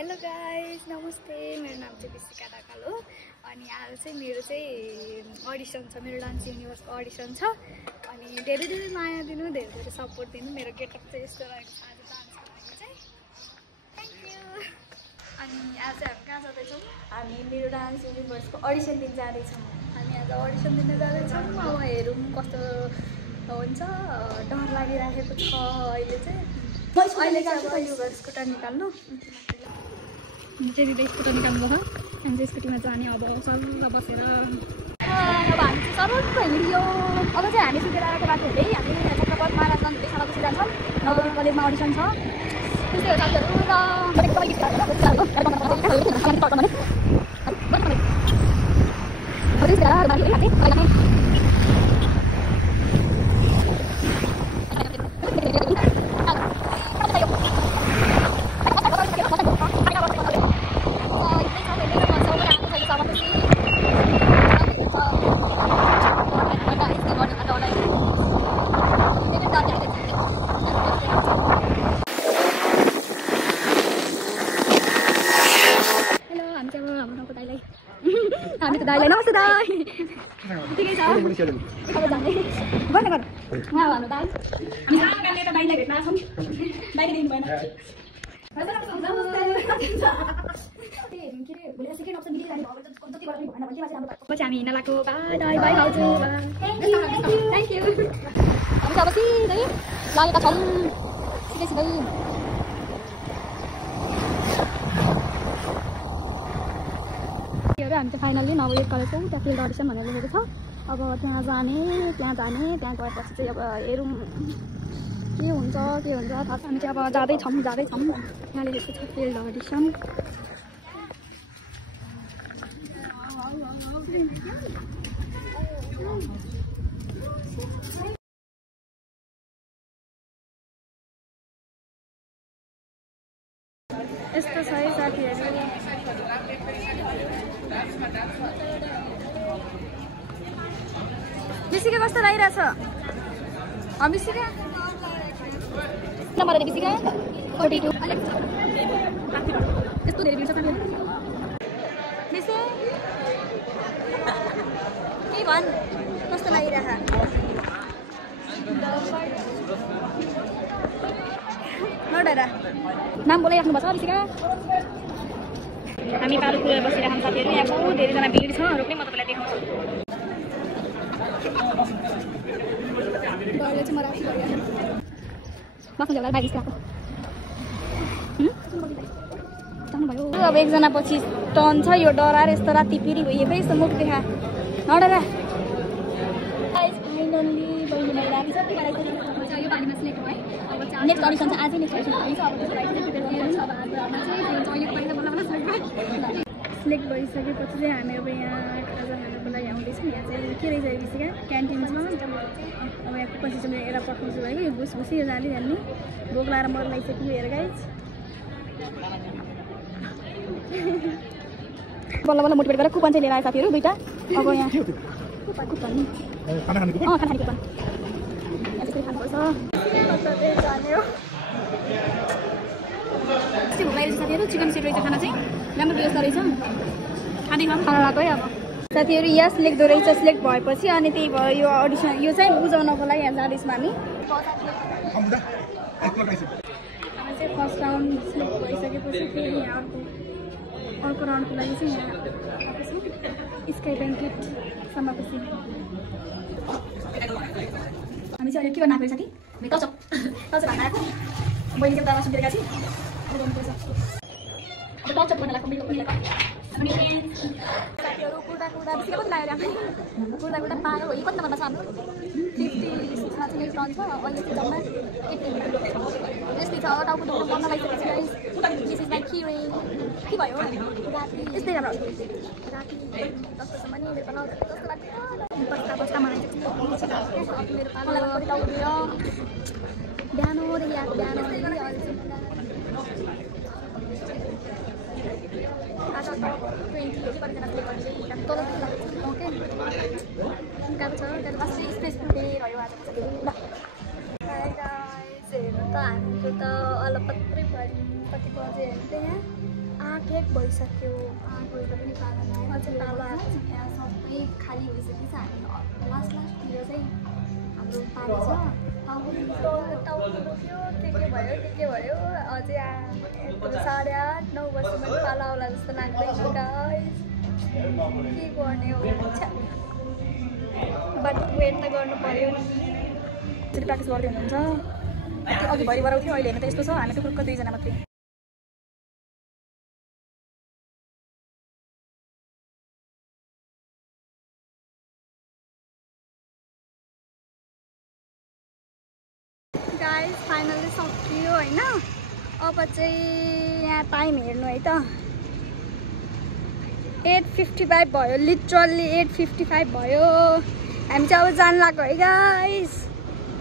Hello guys, नमस्ते। मेरो नाम चाहिँ बिसिका ढकाल हो। अनि आज चाहिँ मेरो अडिसन छ, मेरो डान्स युनिभर्सको अडिसन छ। अनि धेरै धेरै माया दिनु, धेरै धेरै सपोर्ट दिनु। मेरो गेटअप चाहिँ यस्तो रहेको छ आज डान्सको लागि चाहिँ। Thank you. अनि आज हामी कहाँ जाँदैछौँ? हामी मेरो डान्स युनिभर्सको अडिसन दिन जाँदैछौँ। हामी आज अडिसन दिन जाँदैछौँ। अब हेरौँ कस्तो हुन्छ। डर लागिरहेको छ अहिले चाहिँ। अहिले चाहिँ अब यो स्कुटर निकाल्नु जेरीले स्कुटर निकाल्नु भयो। हामी चाहिँ स्कुटीमा जाने अब सर बसेर। अब हामी चाहिँ सरल हिँडियो। अब चाहिँ हामी सुतेर आएको बाटो हुँदै हामी छत्रपति महाराज शाला बसी जान्छौँ। नवदीप कलेजमा अडिसन छ। त्यस्तै हो साथीहरू। हामी त दाइलाई नमस्ते दाइ। ठिकै छ? अब जाने गर्न उहाँ भन्नु दाइ। हामी सानो गाडीले त दाइलाई भेट्न आछौँ। दाइले दिनु भएन। पछि हामी हिँड्न लाग्यो। बाई दाइ, बाई भाउजू। Thank you. हामी अब सिधै लागेका छौँ। सिधै सिधै हामी चाहिँ फाइनल्ली नवदीप कलेजको उता फिल्ड अडिसन भनेर लेखेको छ। अब त्यहाँ जाने त्यहाँ गएपछि चाहिँ अब हेरौँ के हुन्छ थाहा छ। हामी चाहिँ अब जाँदैछौँ। यहाँ लेखेको छ फिल्ड अडिसन। यस्तो छ है साथीहरू। बिसिका कस्तो लागिरहेछ? बिसिका नम्बर बिसिका 42 यस्तो धेरै भिड छ साथीहरू। बिसे के भन् कस्तो लागिरहेछ? नडरा नाम बोलाइ राख्नुपर्छ बिसिका। हामी पालो पुगेर बसिरहेको साथीहरू। यहाँ बहुत धेरैजना भिड छ। अरू पनि म तपाईँलाई देखाउँछु। अब एकजना पछि टर्न छ। यो डराएर यस्तो राति पिरी भइएको यस्तो मुख देखा नडरा। नेक्स्ट अडिसन चाहिँ आजै नेक्स्ट अडिसन सिलेक्ट भइसकेपछि चाहिँ हामी अब यहाँ खाजा खानको लागि आउँदैछौँ। यहाँ चाहिँ के रहेछ बिसिका क्यान्टिन छ। अब यहाँ पछि चाहिँ लिएर पठाउँछु है। यो घुसघुसी यो जाली हाल्ने भोक लगाएर मर लागिसक्यो। हेर गाइज बल्ल बल्ल मोटिभेट गरेर कुपन चाहिँ लिएर आयो साथीहरू दुईवटा। अब यहाँ कुपन खाना खाने कुपन यसरी खानुपर्छ। भोक लागेको साथीहरू। चिकन सेट रहेछ खाना चाहिँ राम्रो व्यवस्था रहेछ। खाना लाग्यो है। अब साथीहरू यहाँ सिलेक्ट रहेछ। सिलेक्ट भएपछि अनि त्यही भयो यो अडिसन यो चाहिँ बुझाउनको लागि यहाँ जाँदैछौँ हामी। चाहिँ फर्स्ट राउन्ड सिलेक्ट भइसकेपछि फेरि यहाँ अर्को राउन्डको लागि चाहिँ यहाँ स्काई ब्याङ्केटसम्म पछि हामी चाहिँ अहिले के गर्न आएको साथी? टचअप खान आएको। बहिनी चाहिँ उता सुतेर गएको छु। अब टचअप गर्न लाग्छ साथीहरू। कुर्ता बेसी कति लाग्यो हामी? कुर्ता पायो हो। कति नम्बरमा छ हाम्रो? 56मा चाहिँ नेक्स्ट टर्न छ। अहिले चाहिँ जम्मा 18 यस्तै छ। टाउको दुख्नु बन्द लागिसकेपछि दिस इज लाइक के भयो राति यस्तै राम्रो राति 10बजेसम्म नि मेरो पालो जस्तो लाग्छ। बस्दा मलाई चाहिँ मेरो पालो टाउको बिहानदेखि आएको आज 20 कतिजना प्ले गर्दै तल ओके गएको छ। त्यहाँदेखि अस्ति स्पेस डे रह्यो आज। ल गाइस हेर्नु त हामी त अलपत्रै भयो। कति बजे हेर्नु त यहाँ कम्प्लिट भइसक्यो। गोरुको पनि पाला लगायो अझै पाला सबै खाली भइसकेको छ। हामी लास्टतिर चाहिँ हाम्रो पाला छ टाउको दुख्यो के भयो अझै 8:30 9 बजीसम्म पाला होला जस्तो लाग्दैछ गाइस। के गर्ने हो बट वेट त गर्नु पर्यो। प्र्याक्टिस गर्दै हुनुहुन्छ अघि भरि गराउँथ्यो अहिले हेर्नु त यस्तो छ हामी त कुर्को 2 जना मात्रै। गाइस फाइनली सकियो होइन। अब चाहिँ यहाँ टाइम हेर्नु है त 8:55 भयो लिटरली 8:55 भयो। हामी चाहिँ अब जान लाग्यो है गाइस।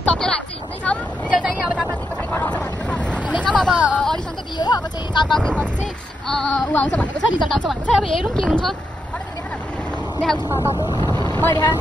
सकेर हामी चाहिँ हिँड्दैछौँ। रिजल्ट चाहिँ अब 4-5 दिन पछाडि पठाउँछ भनेको छ। हिँड्दैछौँ अब अडिसन चाहिँ दियो अब चाहिँ 4-5 दिनपछि चाहिँ ऊ आउँछ भनेको छ रिजल्ट आउँछ भनेको छ। अब हेरौँ के हुन्छ देखाउँछु मलाई देखा।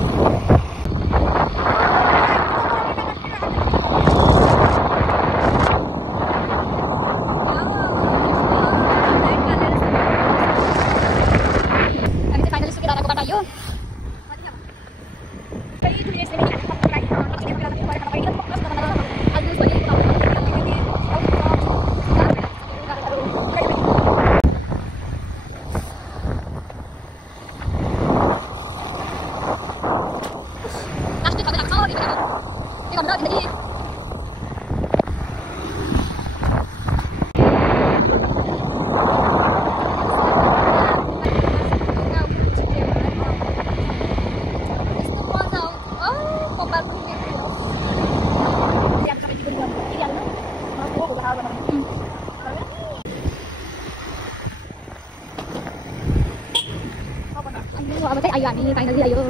अब चाहिँ आयो हामी फाइनली आयो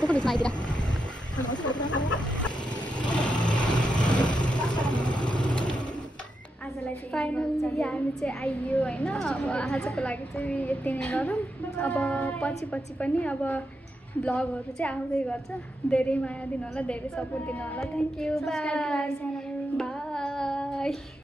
को बिचमा आइदिएर आजलाई फाइनली हामी चाहिँ आइयो होइन। अब आजको लागि चाहिँ यति नै गरौँ। अब पछि पनि अब ब्लगहरू चाहिँ आउँदै गर्छ। धेरै माया दिनु होला धेरै सपोर्ट दिनु होला। Thank you by by.